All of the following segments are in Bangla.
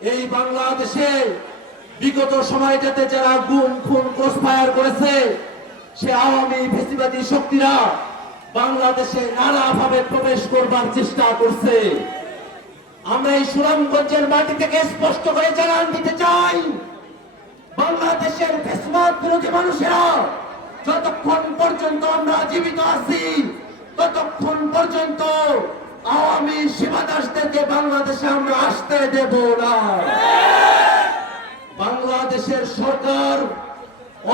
এই বাংলাদেশে বিগত সময়টাতে যারা গুম খুন ক্রসফায়ার করেছে, সে আওয়ামী ফ্যাসিবাদী শক্তিরা বাংলাদেশে নানাভাবে প্রবেশ করবার চেষ্টা করছে। আমরা এই সুনামগঞ্জের মাটি থেকে স্পষ্ট করে জানান দিতে চাই, বাংলাদেশের ফ্যাসিবাদ বিরোধী মানুষেরা যতক্ষণ পর্যন্ত আমরা জীবিত আছি, ততক্ষণ পর্যন্ত আওয়ামী সীমাদাসদেরকে বাংলাদেশে আমরা আসতে দেব না। বাংলাদেশের সরকার,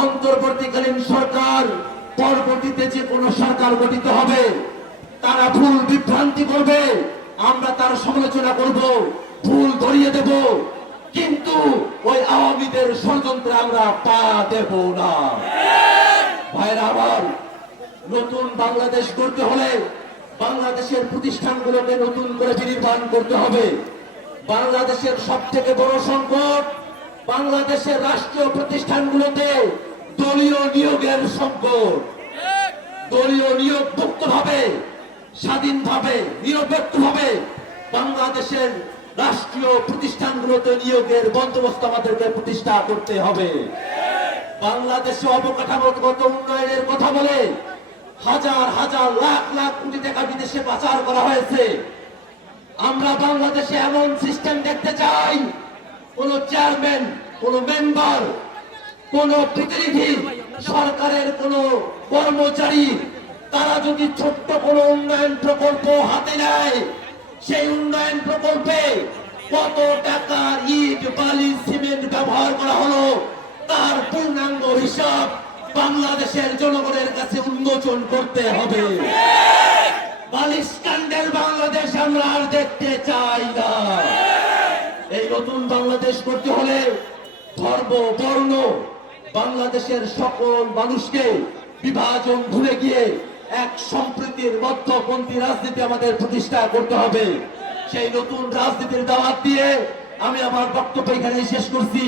অন্তর্বর্তীকালীন সরকার, পরবর্তীতে যে কোনো সরকার গঠিত হবে, তারা ভুল বিভ্রান্তি করবে, আমরা তার সমালোচনা করব, ভুল ধরিয়ে দেব, কিন্তু ওই আওয়ামীদের ষড়যন্ত্রে আমরা পা দেব না। ভাইরা আমার, নতুন বাংলাদেশ গড়তে হলে বাংলাদেশের প্রতিষ্ঠানগুলোকে নতুন করে বিনির্মাণ করতে হবে। বাংলাদেশের সবথেকে বড় সংকট, বাংলাদেশের রাষ্ট্রীয় প্রতিষ্ঠানগুলোতে দলীয় নিয়োগের সংকট। দলীয় নিয়োগ মুক্তভাবে, স্বাধীনভাবে, নিরপেক্ষভাবে বাংলাদেশের রাষ্ট্রীয় প্রতিষ্ঠানগুলোতে নিয়োগের বন্দোবস্ত আমাদেরকে প্রতিষ্ঠা করতে হবে। বাংলাদেশে অবকাঠামোগত উন্নয়নের কথা বলে হাজার হাজার লাখ লাখ কোটি টাকা বিদেশে পাচার করা হয়েছে। আমরা বাংলাদেশে এমন সিস্টেম দেখতে চাই, কোন চেয়ারম্যান, কোন মেম্বার, কোন প্রতিনিধি, সরকারের কোন কর্মচারী, তারা যদি ছোট্ট কোন উন্নয়ন প্রকল্প হাতে নেয়, সেই উন্নয়ন প্রকল্পে কত টাকার ইট, বালি, সিমেন্ট ব্যবহার করা হলো, তার পূর্ণাঙ্গ হিসাব বাংলাদেশের জনগণের কাছে উন্মোচন করতে হবে। বালিশকাণ্ডের বাংলাদেশ আমরা আর দেখতে চাই না। এই নতুন বাংলাদেশ করতে হলে ধর্ম, বর্ণ, বাংলাদেশের সকল মানুষকে বিভাজন ভুলে গিয়ে এক সম্প্রীতির মধ্যপন্থী রাজনীতি আমাদের প্রতিষ্ঠা করতে হবে। সেই নতুন রাজনীতির দাওয়াত দিয়ে আমি আমার বক্তব্য এখানেই শেষ করছি।